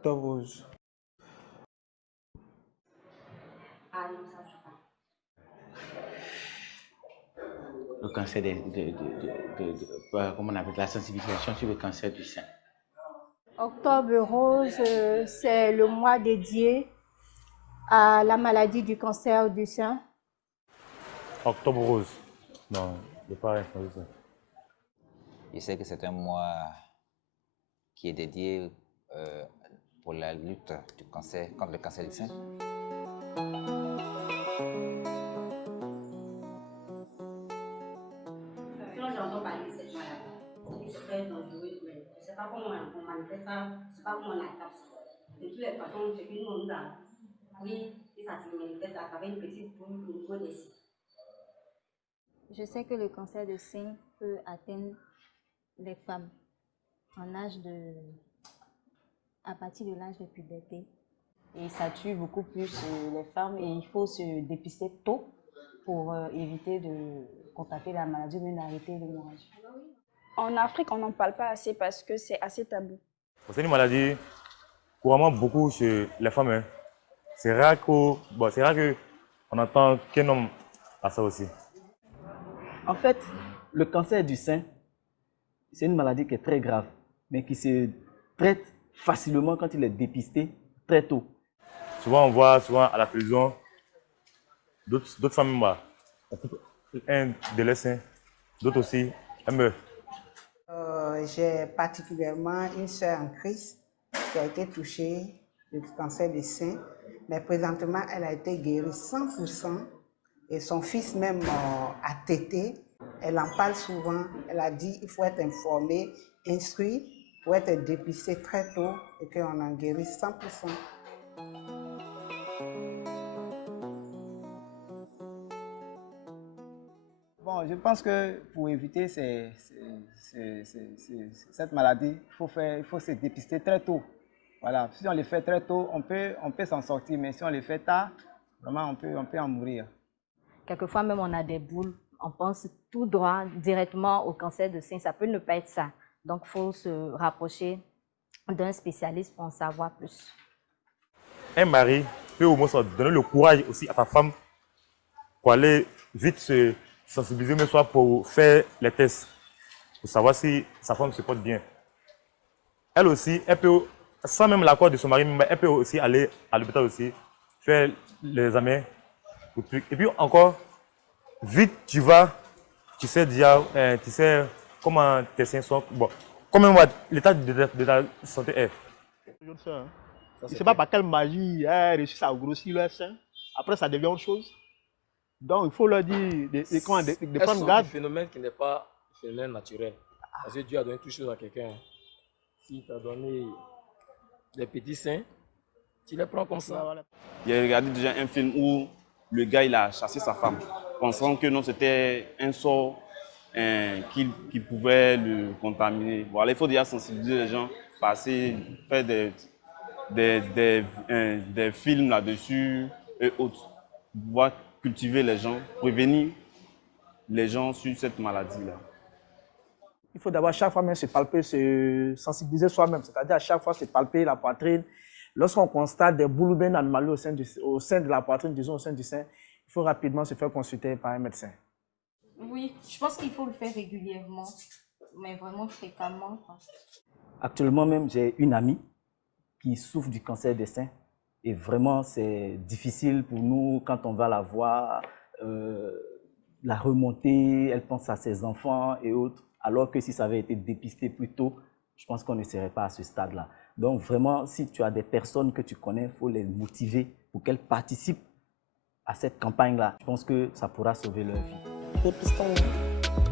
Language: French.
Octobre Rose. Le cancer comment on appelle la sensibilisation sur le cancer du sein. Octobre Rose, c'est le mois dédié à la maladie du cancer du sein. Octobre Rose. Non, je ne pas répondre ça. Je sais que c'est un mois qui est dédié pour la lutte du cancer, contre le cancer du sein. Quand j'entends parler de cette maladie, c'est très dangereux, mais je ne sais pas comment on manifeste ça, je ne sais pas comment on attaque ça. De toutes les façons, ce que nous nous a appris, et ça se manifeste à travers une petite boule au niveau des seins. Je sais que le cancer de sein peut atteindre les femmes à partir de l'âge de puberté. Et ça tue beaucoup plus les femmes et il faut se dépister tôt pour éviter de contracter la maladie ou même d'arrêter l'hémorragie. En Afrique, on n'en parle pas assez parce que c'est assez tabou. C'est une maladie couramment beaucoup chez les femmes. Hein. C'est rare qu'on entend qu'un homme a ça aussi. En fait, le cancer du sein, c'est une maladie qui est très grave, mais qui se traite facilement quand il est dépisté très tôt. Souvent, on voit à la télévision d'autres femmes, on coupe un de leurs seins, d'autres aussi, elles meurent. J'ai particulièrement une sœur en crise qui a été touchée du cancer du sein, mais présentement, elle a été guérie 100%. Et son fils même a tété. Elle en parle souvent. Elle a dit qu'il faut être informé, instruit, pour être dépisté très tôt et qu'on en guérisse 100%. Bon, je pense que pour éviter cette maladie, il faut se dépister très tôt. Voilà, si on le fait très tôt, on peut s'en sortir, mais si on le fait tard, vraiment on peut en mourir. Quelquefois même on a des boules, on pense tout droit directement au cancer de sein, ça peut ne pas être ça. Donc il faut se rapprocher d'un spécialiste pour en savoir plus. Un mari peut au moins donner le courage aussi à sa femme pour aller vite se sensibiliser, mais soit pour faire les tests, pour savoir si sa femme se porte bien. Elle aussi, elle peut, sans même l'accord de son mari, elle peut aussi aller à l'hôpital aussi, faire les examens. Et puis encore, vite tu vas, tu sais déjà, tu sais comment tes seins sont. Bon, comment l'état de ta santé est. Je ne sais pas par quelle magie elle réussit à grossir leur sein. Après, ça devient autre chose. Donc, il faut leur dire de prendre garde. C'est un phénomène qui n'est pas un phénomène naturel. Parce que Dieu a donné toutes choses à quelqu'un. S'il t'a donné des petits seins, tu les prends comme ça. J'ai regardé déjà un film où le gars il a chassé sa femme, pensant que non, c'était un sort qui pouvait le contaminer. Voilà, il faut déjà sensibiliser les gens, faire des films là-dessus et autres, pouvoir cultiver les gens, prévenir les gens sur cette maladie-là. Il faut d'abord chaque fois même se palper, se sensibiliser soi-même, c'est-à-dire à chaque fois se palper la poitrine. Lorsqu'on constate des boules bien anomalées au sein de la poitrine, disons au sein du sein, il faut rapidement se faire consulter par un médecin. Oui, je pense qu'il faut le faire régulièrement, mais vraiment fréquemment. Actuellement même, j'ai une amie qui souffre du cancer des seins. Et vraiment, c'est difficile pour nous quand on va la voir, la remonter, elle pense à ses enfants et autres. Alors que si ça avait été dépisté plus tôt, je pense qu'on ne serait pas à ce stade-là. Donc vraiment, si tu as des personnes que tu connais, il faut les motiver pour qu'elles participent à cette campagne-là. Je pense que ça pourra sauver leur vie. Dépistons-nous.